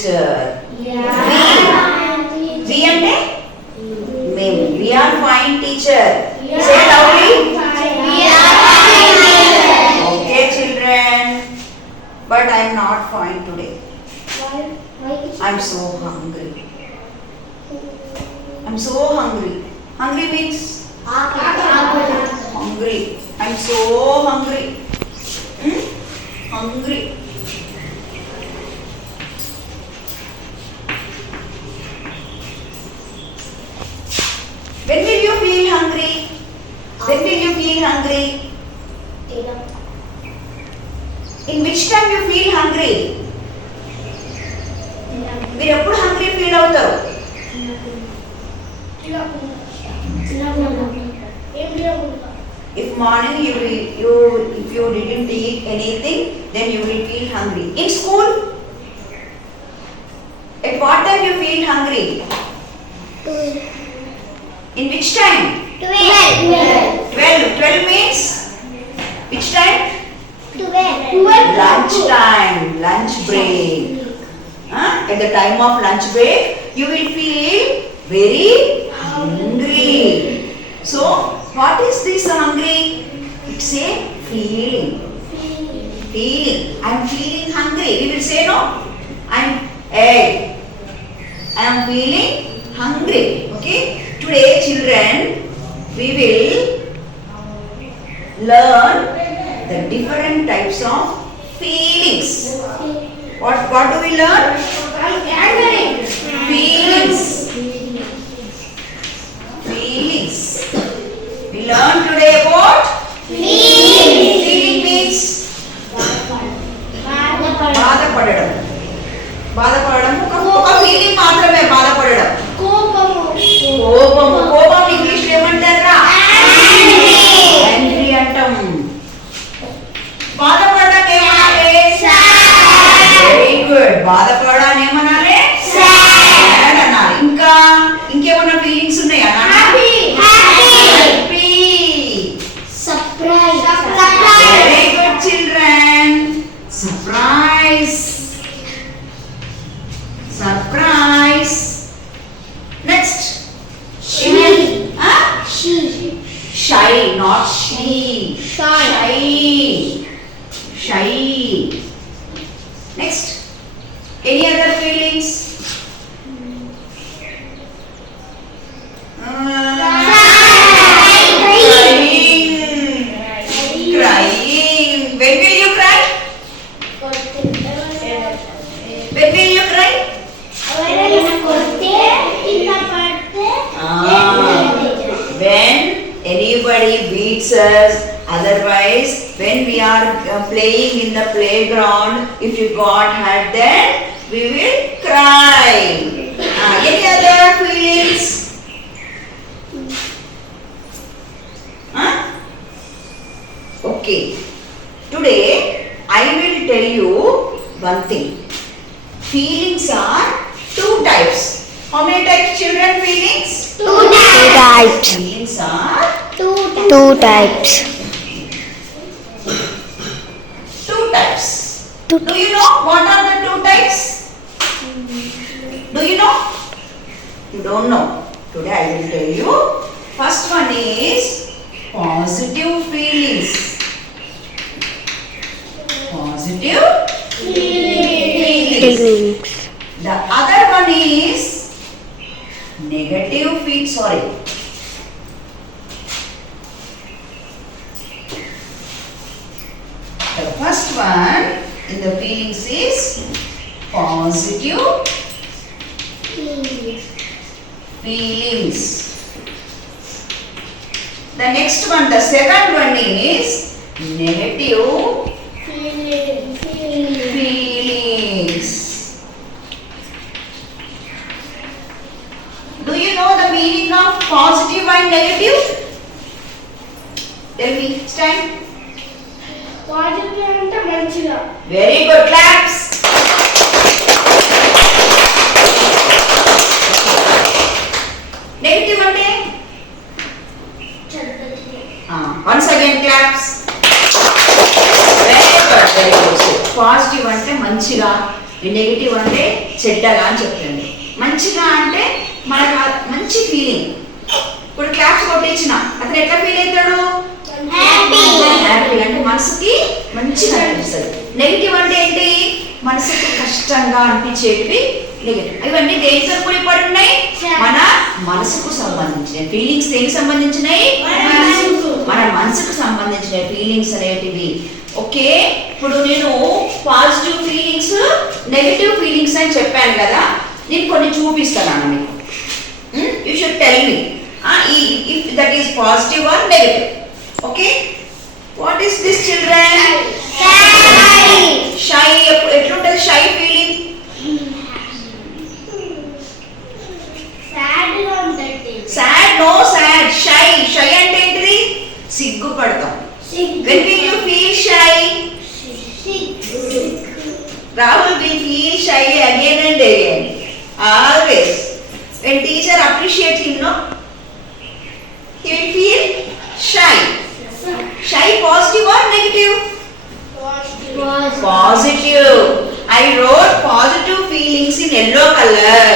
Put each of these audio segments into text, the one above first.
teacher. We అంటే మేము. We are fine teacher. Say loudly. Okay children. But I am not fine today. I am so hungry. I am so hungry. Hungry means hungry. I am so hungry. Hungry. When will you feel hungry? When will you feel hungry? In which time you feel hungry? మీరు ఎప్పుడు hungry feel అవుతారు? If morning if you didn't eat anything, then you will feel hungry. In school, at what time you feel hungry? In which time? 12 means which time? 12. Lunch time, lunch break. At the time of lunch break, you will feel very hungry. So, what is this hungry? It's a feeling. Feeling. I am feeling hungry. We will say no. I am feeling hungry. Okay. Today, children, we will learn the different types of feelings. What do we learn? Feelings. Feelings. We learn today about feeling. Feeling means బాధపడడం. బాధపడడం ఒక ఫీలింగ్ మాత్రమే. బాధపడడం. కోపం. కోపం ఇంగ్లీష్ లో ఏమంటారా? యాంగ్రీ అంటాం. బాధపడడం ఏమనాలి? Very good. బాధపడడం ఏమనాలి? సాడ్ అనాలి. ఇంకేమన్నా ఫీలింగ్స్ ఉన్నాయా? Happy. Surprise. Very good children. Surprise. Surprise. Next. She. Shy, not she. Shy. Next. Any other feelings? Crying. When will you cry? When will you cry? When anybody beats us, otherwise when we are playing in the playground, if you got hurt, then we will cry. Any other feelings? Okay. Today I will tell you one thing. Feelings are two types. How many types, children? Feelings? Two types. Feelings are Two types. two types. Do you know what are the two types? Do you know? You don't know. Today I will tell you. First one is positive feelings. Positive feelings. The other one is negative feelings. Sorry. The first one in the feelings is positive feelings. The next one, the second one is negative feelings. Do you know the meaning of positive and negative? Tell me, stand. Positive ante manchiga. Very good, claps. Negative ante? Once again, claps. Very good, very good. So, positive ante manchiga, negative ante చెడ్డగా అని చెప్పండి. మంచిగా అంటే మనకు మంచి ఫీలింగ్. ఇప్పుడు క్లాప్స్ కొట్టించిన అతను ఎట్లా ఫీల్ అవుతాడు? హ్యాపీ అంటే మనసుకి మంచిగా అనిపిస్తుంది. నెగిటివ్ అంటే ఏంటి? మనసుకి కష్టంగా అనిపించేటివి నెగిటివ్. ఇవన్నీ దేనితో ముడిపడి ఉన్నాయి? మన మనసుకు సంబంధించిన ఫీలింగ్స్. దేనికి సంబంధించినవి? మన మనసుకు సంబంధించిన ఫీలింగ్స్ అనేటివి. ఓకే, ఇప్పుడు నేను పాజిటివ్ ఫీలింగ్స్, నెగిటివ్ ఫీలింగ్స్ అని చెప్పాను కదా, నేను కొన్ని చూపిస్తాను మీకు. You should tell me if that is positive or negative. Okay, what is this children? Shy. ఎట్లుంటది shy feeling? Sad no sad. Shy అంటే ఏంటిది? సిగ్గుపడతాం. When will you feel shy? Rahul will feel shy again and again, always. When teacher appreciate him, no, he will feel shy. Shy positive or negative? Positive. I wrote positive feelings in yellow color,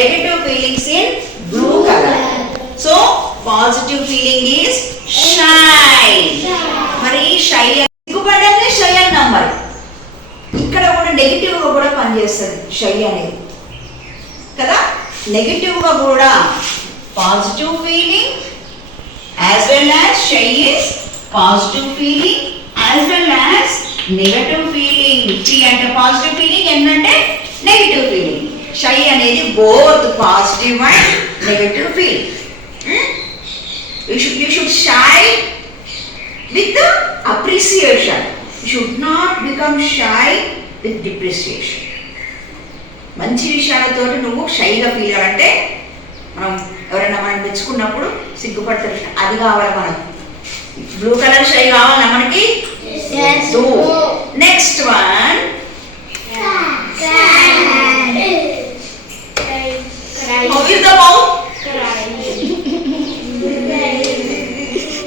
negative feelings in blue color. So positive feeling is shy. మరి shy సిగ్గుపడనే shy అన్నాం. మరి ఇక్కడ కూడా నెగిటివ్ గా కూడా పనిచేస్తుంది shy అనేది కదా. నెగిటివ్ గా కూడా positive feeling as well as shy is positive feeling as well as negative feeling. T అంటే positive feeling, N అంటే negative feeling. Shy అనేది both positive and negative feeling. You should shy with the appreciation. You should not become shy with depreciation. మంచి విషయాలతో నువ్వు షైగా ఫీల్ అవ్వాలంటే, మనం ఎవరైనా మనం మెచ్చుకున్నప్పుడు సిగ్గుపడతారు, అది కావాలి మనకు. బ్లూ కలర్ షై కావాలన్నా మనకి? Next one how is the mouth?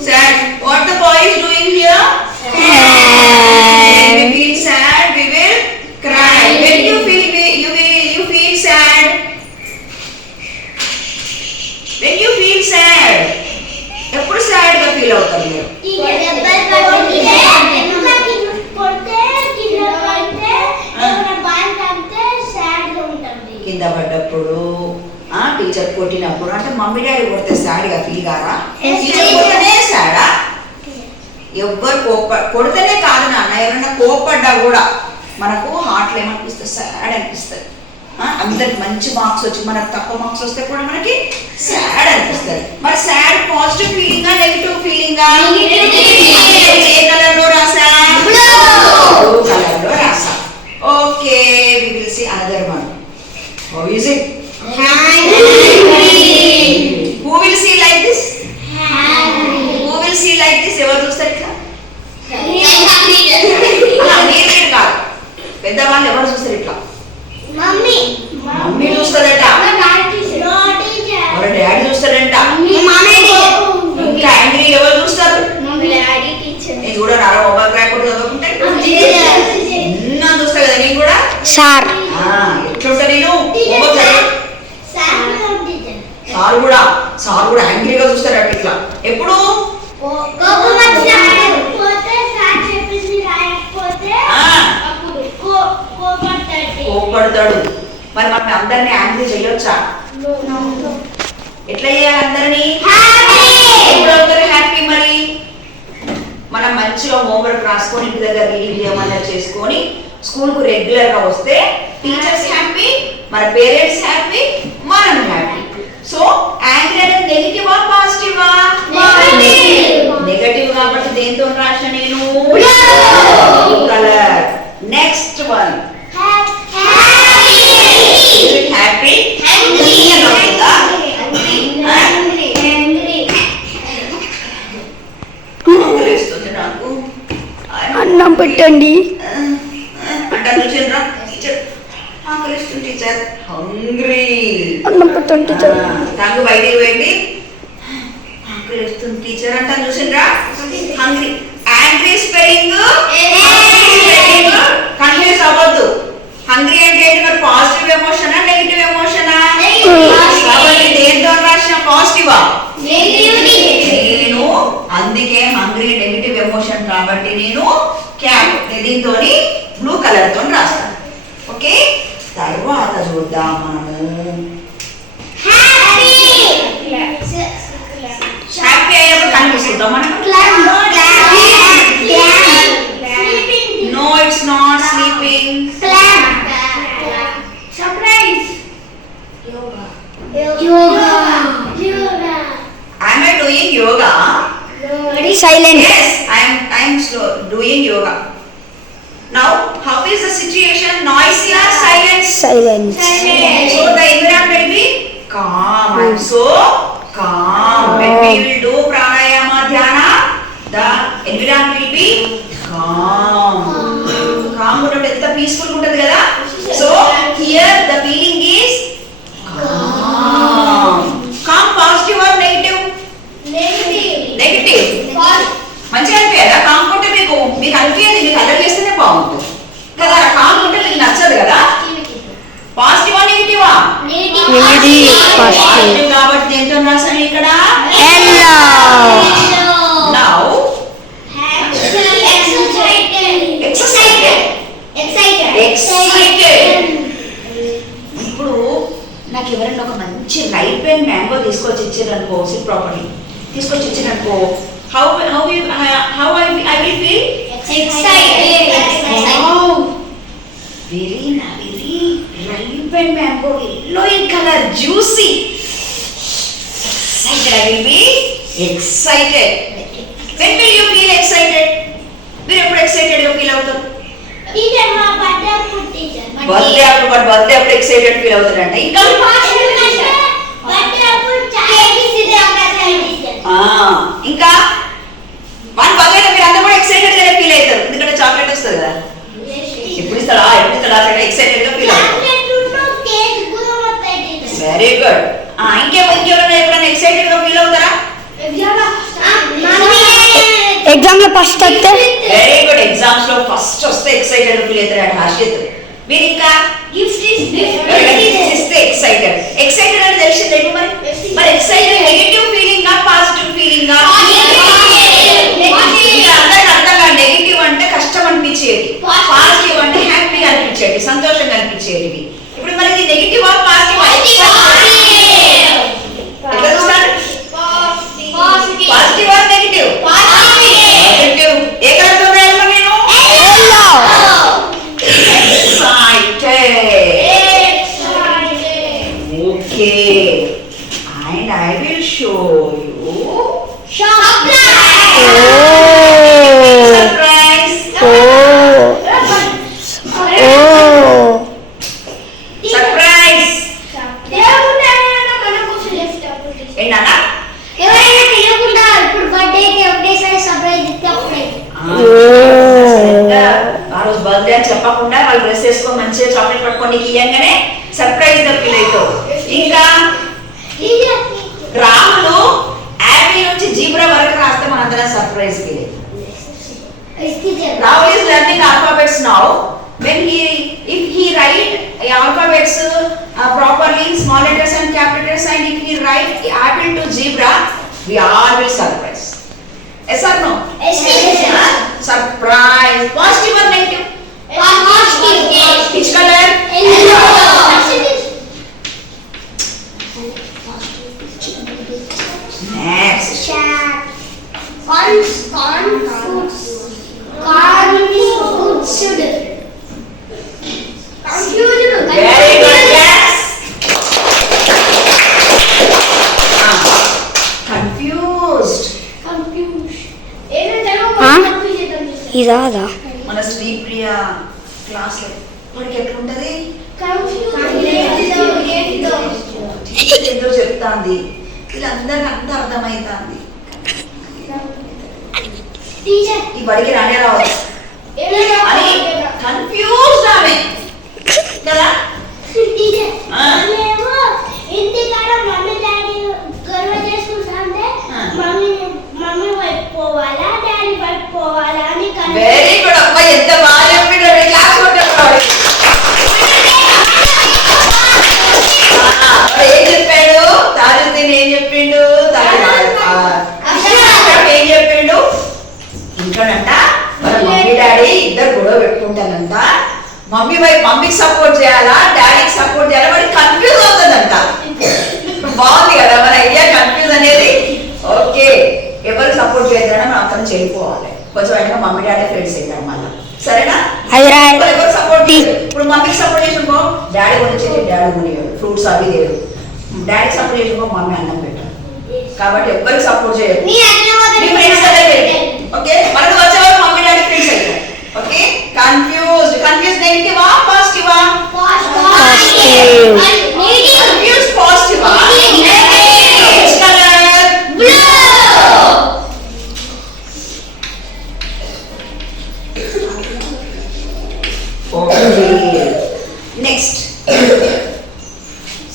Sad. What the boy is doing here? When we feel sad, we will cry. When you feel sad. When you feel sad, ఎప్పుడు sad గా ఫీల్ అవుతారు మీరు? కింద పడ్డప్పుడు, టీచర్ కొట్టినప్పుడు, అంటే మమ్మీ డాడీ కొడితే sad గా ఫీల్ కారా? టీచర్ కొడితేనే సాడా? ఎవ్వరు కొడితేనే కాదు నాన్న, ఎవరైనా కోపడ్డా కూడా మనకు హార్ట్లో ఏమనిపిస్తుంది? సాడ్ అనిపిస్తుంది. అందరికి మంచి మార్క్స్ వచ్చి మనకు తక్కువ మార్క్స్ వస్తే కూడా మనకి సాడ్ అనిపిస్తుంది. మరి సాడ్ పాజిటివ్ ఫీలింగా నెగిటివ్ ఫీలింగా? ఏ కలర్ లో రాసా? బ్లూ కలర్ లో రాసా. Okay, we will see another one. How is it? Who will see like this? Who will see like this? ఎవరు చూస్తారు ఇట్లా? మీరు కాదు, పెద్దవాళ్ళు ఎవరు చూస్తారు ఇట్లా? మమ్మీ చూస్తాడట, మరి డాడీ చూస్తాడంట. ఇంకా యాంగ్రీ ఎవరు చూస్తారు? నేను కూడా నారా మొబైల్ రాయకుండా చదువుకుంటే చూస్తా కదా నేను కూడా. సార్ ఎట్లుంటా నేను? సార్ కూడా యాంగ్రీగా చూస్తాడట ఇట్లా. ఎప్పుడు? కోపడతాడు. మరి మనం అందరినీ యాంగ్రీ చేయొచ్చా? ఎట్లా చేయాలి అందరినీ? హ్యాపీ. మరి మనం మంచిగా హోంవర్క్ రాసుకొని ఇంటి దగ్గర రీడ్ చేయమని చేసుకొని స్కూల్ కు రెగ్యులర్ గా వస్తే టీచర్స్ హ్యాపీ, మన పేరెంట్స్ హ్యాపీ, మనం హ్యాపీ. సో యాంగ్రీ అనేది నెగిటివా పాజిటివా? నెగటివ్ కాబట్టి దేంతో రాసిన నేను? కలర్. Next one happy. నాకు అన్నం పెట్టండి అంటారు చూసిండ్రా టీచర్. ఆకలిస్తుంది టీచర్, హంగ్రీ. అన్నం పెట్టండి టీచర్. తాగు బయటికి వెళ్ళి ఆకలిస్తుంది టీచర్ అంటాను చూసిండ్రా. హంగ్రీ. యాంగ్రీ స్పెల్లింగ్ కన్ఫ్యూజ్ అవ్వద్దు. హంగ్రీ అంటే మరి పాజిటివ్ ఏమో ఎమోషన్ కాబట్టి నేను క్యాప్ దీంతో బ్లూ కలర్ తో రాస్తాను. ఓకే, తర్వాత చూద్దాం మనము హ్యాపీ అయినప్పుడు కనిపిస్తుంటాం మనం. No, it's not sleeping. Am I doing yoga? Silent. Yes, I am doing yoga. Now, how is the situation? Noisy or silent? Silence. So the environment will be calm. I am so calm. When we will do pranayama dhyana, the environment will be calm. Calm ఉన్నప్పుడు ఎంత పీస్ఫుల్ ఉంటుంది కదా. So here the feeling is calm. Calm, positive or negative? Negative. మంచిగా అనిపించదా కామ్ ఉంటే? మీకు అనిపించదు, మీకు అల్లరి చేస్తేనే బాగుంటుంది కదా. కామ్ ఉంటే మీకు నచ్చదు కదా. పాజిటివా నెగటివా? పాజిటివ్ కాబట్టి దేంతో రాసాను ఇక్కడ? Now excited. ఇప్పుడు నాకు ఎవరైనా ఒక మంచి రైట్ పెన్ మ్యాంగో తీసుకొచ్చి ఇచ్చారనుకో, సిట్ ప్రాపర్టీ తీసుకొచ్చి ఇచ్చారనుకో, how I will feel excited. Wow, very ripe and mango, yellow in color, juicy. Excited, I will be excited. When will you feel excited? మీరు ఎప్పుడు ఎక్సైటెడ్ గా ఫీల్ అవుతారు? టీచర్ మా బర్త్డే అప్పుడు టీచర్ బర్త్డే అప్పుడు ఎక్సైటెడ్ ఫీల్ అవుతారంట. ఇంకా బర్త్డే అప్పుడు కేక్ ఇస్తే ఇంకా వన్ బర్త్డే మీరు అందరూ కూడా ఎక్సైటెడ్ గానే ఫీల్ అవుతారు, ఎందుకంటే చాక్లెట్ వస్తుంది కదా. ఎప్పుడు ఇస్తాడా ఎక్సైటెడ్ గా ఫీల్ అవుతారు. Very good. ఇంకెవరైనా ఎప్పుడైనా ఎక్సైటెడ్ గా ఫీల్ అవుతారా? ఎగ్జామ్ లో ఫస్ట్ వస్తే వెరీ గుడ్. ఎగ్జామ్స్ లో ఫస్ట్ వస్తే ఎక్సైటెడ్ గా ఫీల్ అవుతారు. హర్షిత్ మీరు ఇంకా ఇస్తే ఎక్సైటెడ్ అంటే తెలిసిందేమో మరి excited negative feeling positive feeling? అందరికి అర్థం కాదు. నెగటివ్ అంటే కష్టం అనిపించేది, పాజిటివ్ అంటే హ్యాపీగా అనిపించేది, సంతోషంగా అనిపించేది. ఇప్పుడు మరి ఇది నెగటివ్ ఆ పాజిటివ్? ఎట్లా చూస్తారు? Positive or negative? పాజిటివ్. ఏ కలర్ తో రాయాలి నేను? Okay, and I will show you surprise. Surprise. ఏంటన్నా? ఆ రోజు బర్త్డే అని చెప్పకుండా వాళ్ళు డ్రెస్ వేసుకొని మంచిగా చాక్లెట్ పట్టుకొని ఇయ్యంగానే సర్ప్రైజ్ గా ఫీల్ అవుతావు. ఇంకా రాములు యాపిల్ నుంచి జీబ్రా వరకు రాస్తే మనందరం సర్ప్రైజ్ ఫీల్ అవుతాం. Rahul is learning alphabets now. If he write alphabets properly, small letters and capital letters, and if he write apple to zebra, we all will surprise. Yes or no? Yes. Surprise. Positive or negative? Positive. Which color? Yellow. Next. Very good. Yes. Confused. ఇదాదా మన శ్రీప్రియ క్లాస్ లో మనకి ఎట్లుంటది? ఏదో చెప్తాంది, వీళ్ళందరికి అంత అర్థమైతాంది. ఈ బడికి రానే రావాలి అని కన్ఫ్యూజ్డ్ ఆమె కదా. ఇంటికాడ మమ్మీ డాడీ గొడవ చేసుకుంటా అంటే మమ్మీ వైపు పోవాలా డాడీ వైపు పోవాలా అని వెరీ గుడ్. అబ్బాయి ఎంత బాగా చెప్పిండ్రు. క్లాస్ కొట్టాడు. ఏం చెప్పాడు తాజుద్దీన్? ఏం చెప్పిండు? ఏం చెప్పిండు? ఇంకానంట మన మమ్మీ డాడీ ఇద్దరు గొడవ పెట్టుకుంటానంట. మమ్మీకి సపోర్ట్ చేయాలా డాడీకి సపోర్ట్ చేయాలా వాడికి కన్ఫ్యూజ్ అవుతుందంట. బాగుంది కదా మన ఐడియా, కన్ఫ్యూజ్ అనేది. ఓకే, ఎవరికి సపోర్ట్ చేయాలన్నా మనం అతను చేయిపోవాలి. కొంచెం అయినా మమ్మీ డాడీ ఫ్రెండ్స్ అవుతారు మళ్ళీ, సరేనా? ఎవరు సపోర్ట్ ఇప్పుడు మమ్మీకి సపోర్ట్ చేసిపో డాడీ కొని చేసి డాడీ కొని ఫ్రూట్స్ అవి లేదు. డాడీకి సపోర్ట్ చేసిపో మమ్మీ అన్నం పెట్టారు. కాబట్టి ఎవరికి సపోర్ట్ చేయరు. ఓకే, మనకు వచ్చేవారు మమ్మీ డాడీ ఫ్రెండ్స్ అవుతారు. ఓకే, కన్ఫ్యూజ్ నెగిటివా పాజిటివా? కన్ఫ్యూజ్ పాజిటివా? Next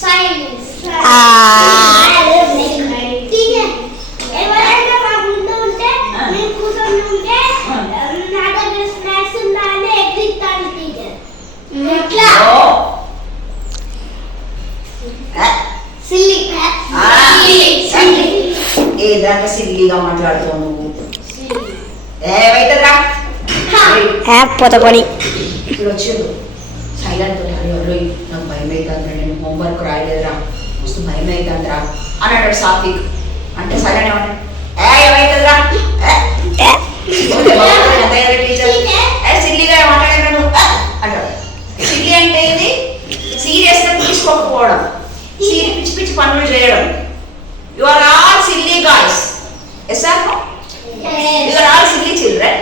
silence. ఎవరైనా మా ముందు ఉంటే నేను కూర్చొని ఉంటే నా దగ్గర స్నాక్స్ ఉండాలని ఎగ్జిస్తాను టీచర్. ఎట్లా సిల్లీ ఏదంటే సిల్లీగా మాట్లాడుతావు నువ్వు. ఏమైతుందిరా పోత పని ఇప్పుడు వచ్చేది సైలెంట్ ఎవరు నాకు భయం అవుతుందిరా, నేను హోంవర్క్ రాయలేదురా, మస్తు భయం అవుతుందిరా అని అంటాడు సాత్విక్. అంటే సైలెంట్ ఏమంటాడు, ఏమైతుందిరా టీచర్ సిల్లీగా మాట్లాడాను అంటాడు. సిల్లీ అంటే ఇది సీరియస్గా తీసుకోకపోవడం, పిచ్చి పిచ్చి పనులు చేయడం. You are all silly guys. Yes sir, you are all silly children.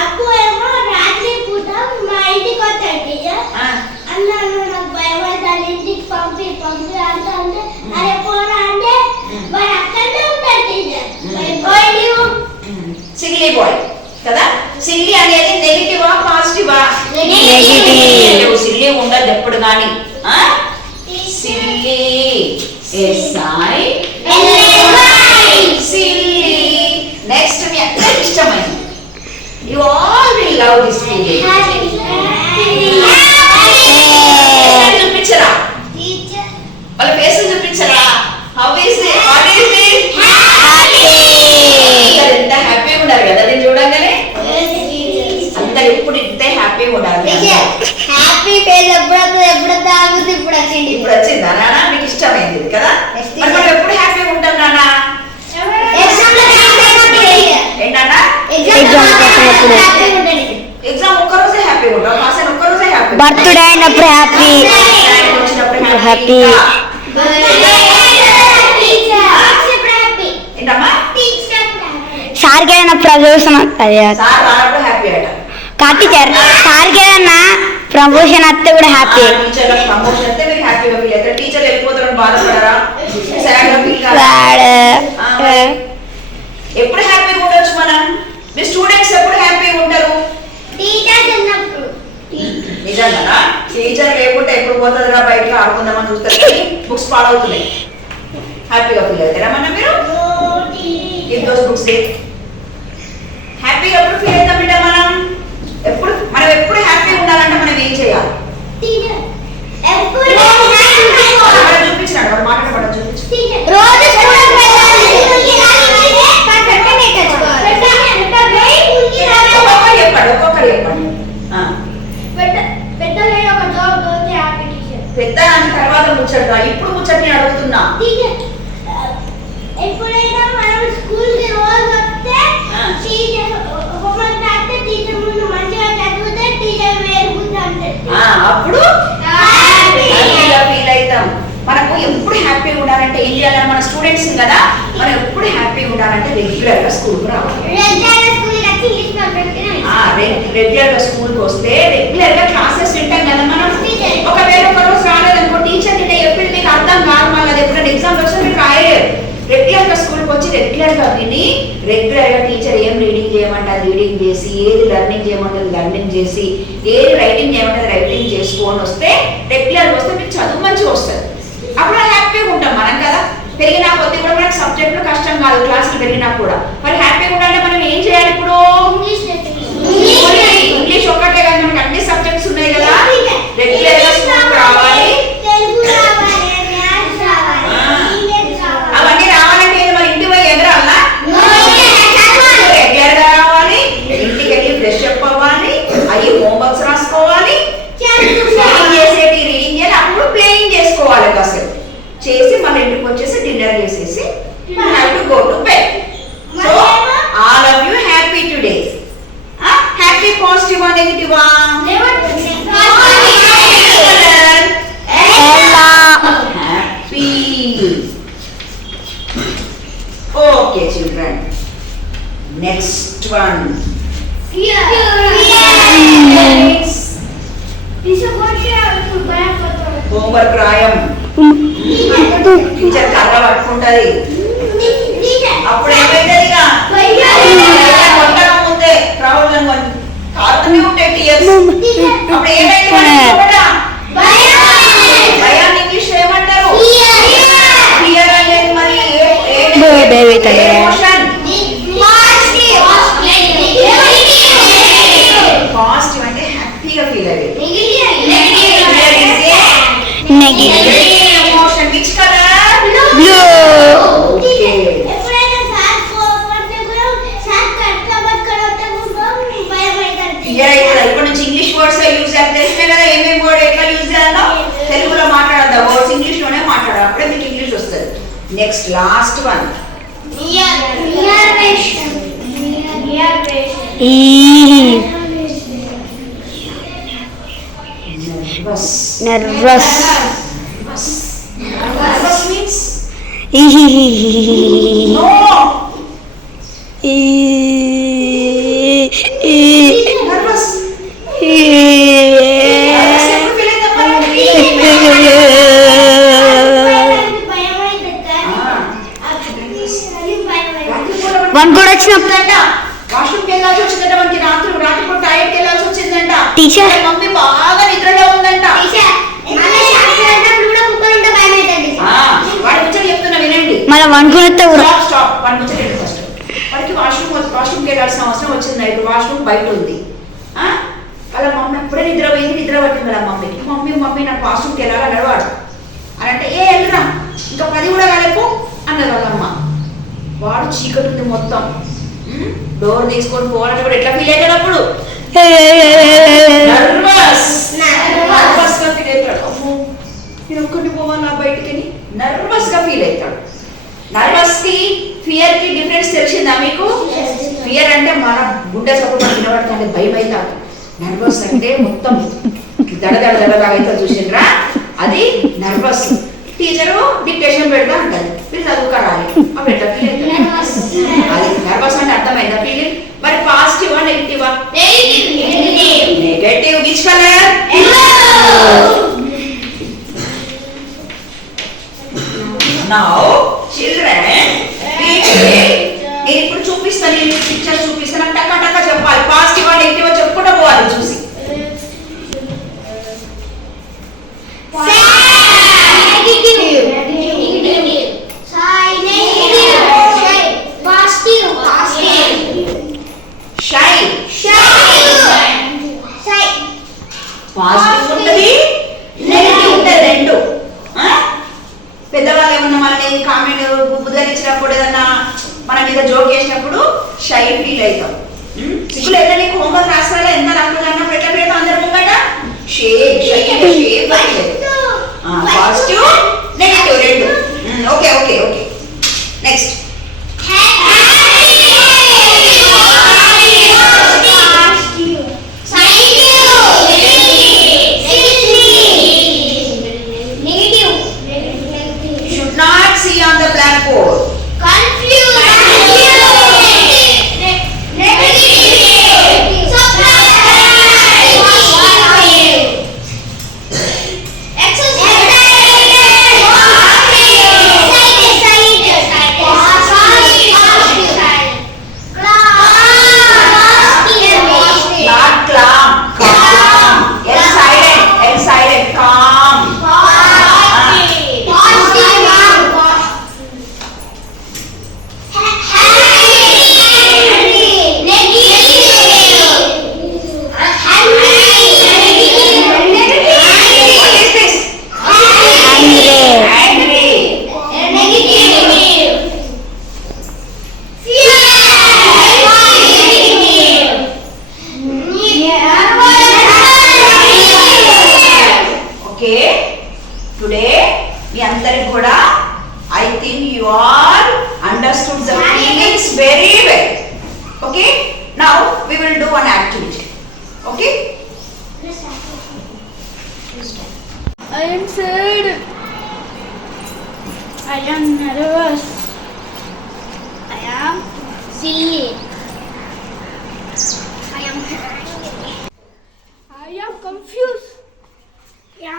అప్పు ఏమో రాత్రి పూట మా ఇంటికి వచ్చాడు టీచర్. అన్నాను నాకు భయం అవుతుంది ఇంటికి పంపి అంటే అరే పోరా అంటే వాడు అక్కడే ఉంటాడు టీచర్. సిల్లీ బాయ్ కదా. సిల్లీ అనేది నెగిటివా పాజిటివా? నెగిటివ్. సిల్లీ ఉండదు ఎప్పుడు కానీ. Silly silly. నెక్స్ట్ మీ అందరికి ఇష్టమైంది. You all will love this feeling. చూపించరా వాళ్ళ ఫేస్ చూపించరా? How is it? What is it? ఎంత హ్యాపీగా ఉన్నారు కదా నేను చూడంగానే. అందరు ఇప్పుడు ఇంతే హ్యాపీగా ఉండాలి. హ్యాపీ ఫేస్ ఎప్పుడు తాగుతుంది ఇప్పుడు వచ్చింది. ఇప్పుడు వచ్చిందా నాన్న? మీకు ఇష్టమైంది కదా. మరి మనం ఎప్పుడు హ్యాపీగా ఉంటాం నాన్న? ఏంటన్నా? ఎగ్జామ్ ఒక్కరోజే హ్యాపీగా ఉంటాం, పాస్ అయిన ఒక్కరోజే హ్యాపీ. బర్త్డే అయినప్పుడు హ్యాపీ హ్యాపీ. ఏంటమ్మా? సార్కి ఏదైనా ప్రమోషన్ సార్ రానప్పుడు హ్యాపీ అట. టీచర్ సార్కి ఏదన్నా ప్రమోషన్ వస్తే కూడా హ్యాపీ. టీచర్ ప్రమోషన్ అయితే మీరు హ్యాపీగా ఫీల్ అవుతారు. టీచర్ వెళ్ళిపోతారని బాధపడరా? సాడ్ గా ఫీల్ ఎప్పుడు హ్యాపీగా ఉండొచ్చు మనం? మీ స్టూడెంట్స్ ఎప్పుడు హ్యాపీగా ఉంటారు? టీచర్స్ ఉన్నప్పుడు. నిజంగా టీచర్ లేకుంటే ఎప్పుడు పోతుందిరా బయటకు ఆడుకుందామని చూస్తారు, బుక్స్ పాడవుతున్నాయి. హ్యాపీగా ఫీల్ అవుతారా మన మీరు? దోస్ బుక్స్ హ్యాపీగా ఎప్పుడు ఫీల్ అవుతాం బిడ్డ మనం? మనం ఎప్పుడు హ్యాపీగా ఉండాలంటే మనం ఏం చేయాలి? చూపించినాడు వాడు మాట్లాడబడ్డా చూపించు. ఒక్కొక్కరు చెప్పండి. పెద్ద అని తర్వాత ముచ్చట, ఇప్పుడు ముచ్చట నేను అడుగుతున్నా. ఎప్పుడైనా మనం స్కూల్ కి రోజు వస్తే టీచర్ హోంవర్క్ రాస్తే టీచర్ ముందు మంచిగా చదివితే టీచర్ వేరుకుంటే అప్పుడు హ్యాపీగా ఫీల్ అవుతాం. మనకు ఎప్పుడు హ్యాపీగా ఉండాలంటే ఏం చేయాలి? మన స్టూడెంట్స్ కదా, మనం ఎప్పుడు హ్యాపీగా ఉండాలంటే రెగ్యులర్ గా స్కూల్ కు రావాలి. రెగ్యులర్ గా స్కూల్ కి వస్తే రెగ్యులర్ గా క్లాసెస్ వింటాం కదా మనం. ఒకవేళ ఒక రోజు రాలేదనుకో టీచర్ నిన్న ఎప్పుడు మీకు అర్థం కాదు, మళ్ళీ అది ఎప్పుడైనా ఎగ్జామ్ వచ్చినా మీరు రాయలేరు. రెగ్యులర్ గా స్కూల్ కి వచ్చి రెగ్యులర్ గా విని రెగ్యులర్ గా టీచర్ ఏం రీడింగ్ చేయమంటే రీడింగ్ చేసి, ఏది లర్నింగ్ చేయమంటే లర్నింగ్ చేసి, ఏది రైటింగ్ చేయమంటే రైటింగ్ చేసుకొని వస్తే రెగ్యులర్ గా వస్తే మీకు చదువు మంచిగా వస్తుంది. అప్పుడు హ్యాపీగా ఉంటాం మనం కదా. పెరిగినా కొద్ది కూడా మనకు సబ్జెక్టులు కష్టం కాదు, క్లాసులు పెరిగినా కూడా. మరి హ్యాపీగా ఉండాలంటే మనం ఏం చేయాలి? ఇప్పుడు ఇంగ్లీష్ ఒక్కటే కాదు, మనకి అన్ని సబ్జెక్ట్స్ ఉన్నాయి కదా. రెగ్యులర్ గా స్కూల్ రావాలి. అవన్నీ రావాలంటే మరి ఇంటి పోయి ఎగరాలా? Negative happy. Okay children, next one homework రాయం. టీచర్ కర్ర పట్టుకుంటది, అప్పుడు ఏమైతుంది కొట్టడం ముందే రాహుల్ కారుతూనే ఉంటాయి టీయర్స్. అప్పుడు ఏమైంది భయాన్ని ఇంగ్లీష్ ఏమంటారు? ఫియర్ అనేది మరి ఎమోషన్. పాజిటివ్ అంటే హ్యాపీగా ఫీల్ అయ్యేది. Emotion which colour? Blue. Okay ఇప్పటి నుంచి ఇంగ్లీష్ వర్డ్స్ యూజ్ చేయాలి. తెలిసిన కదా ఏమేమి వర్డ్ ఎట్లా యూజ్ చేయాలో. తెలుగులో మాట్లాడద్దా, వర్డ్స్ ఇంగ్లీష్ లోనే మాట్లాడాలి, అప్పుడే మీకు ఇంగ్లీష్ వస్తుంది. Next last one nervous. Nervous means no. Nervous one కూడా వచ్చినప్పుడు వాష్రూమ్కి వెళ్ళాల్సి వచ్చిందంట, మనకి రాత్రిపూట టైర్కి వెళ్ళాల్సి వచ్చిందంట. టీచర్ మమ్మీ బాగా నిద్రలో ఉందంట. వాడి ముచ్చట చెప్తున్నా వినండి. మళ్ళీ వన్ కూడా స్టాప్. వాడి ముచ్చట ఏంటి ఫస్ట్? వాడికి వాష్రూమ్కి వెళ్ళాల్సిన అవసరం వచ్చింది. ఇప్పుడు వాష్రూమ్ బయట ఉంది. వాళ్ళ మమ్మీ ఎప్పుడే నిద్రపోయింది, నిద్ర పట్టింది వాళ్ళ మమ్మీకి. మమ్మీ నాకు వాష్రూమ్కి వెళ్ళాలని నడవాడు అని అంటే వెళ్ళరా ఇంకా 10 కూడా కాలేపు అన్నది వాళ్ళమ్మ. వాడు చీకటి ఉంది మొత్తం, డోర్ తీసుకొని పోవాలంటే కూడా ఎట్లా ఫీల్ అవుతాడు? అప్పుడు నర్వస్ గా ఫీల్ అవుతాడు. అమ్మో నేను ఒక్కటి పోవాలా బయటికి అని నర్వస్ గా ఫీల్ అవుతాడు. నర్వస్ కి ఫియర్ కి డిఫరెన్స్ తెలిసిందా మీకు? ఫియర్ అంటే మన గుండె సపోర్ట్ వినబడుతుంది, భయం అవుతాడు. నర్వస్ అంటే మొత్తం దడదడదడగా అవుతుంది, చూసిండ్రా? అది నర్వస్. టీచరు డిక్టేషన్ పెడతా అంటది, మీరు చదువుకోవాలి, అప్పుడు ఎట్లా ఫీల్ అవుతుంది? అది నర్వస్ అంటే అర్థమైందా ఫీలింగ్? మరి పాజిటివా నెగిటివా? Negative. Which colour? Now children, నేను ఇప్పుడు చూపిస్తాను, నేను పిక్చర్ చూపిస్తాను, టకా టకా చెప్పాలి. పాజిటివా నెగిటివా చెప్పుకుంటూ పోవాలి చూసి. పాజిటివ్ ఉంటుంది, నెగిటివ్ ఉంటుంది, రెండు. పెద్దవాళ్ళు ఏమన్నా మనల్ని కామెంట్ బుద్ధరించినప్పుడు, ఏదన్నా మన మీద జోక్ చేసినప్పుడు షై ఫీల్ అవుతాం. ఇప్పుడు ఎట్లా నీకు హోంవర్క్ రాస్తారా, ఎంత రంగులు అన్నప్పుడు ఎట్లా పెడతాం అందరి ముంగట? Shape shape. పాజిటివ్ నెగిటివ్ రెండు. Okay okay okay. Next not see on the blackboard. Confused. Exercise.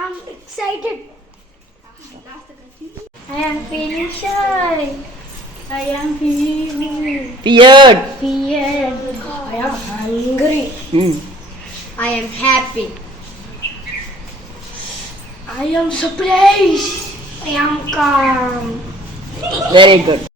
am excited. I am feeling shy. I am feeling Feared. feared. I am hungry. I am happy. I am surprised. I am calm. Very good.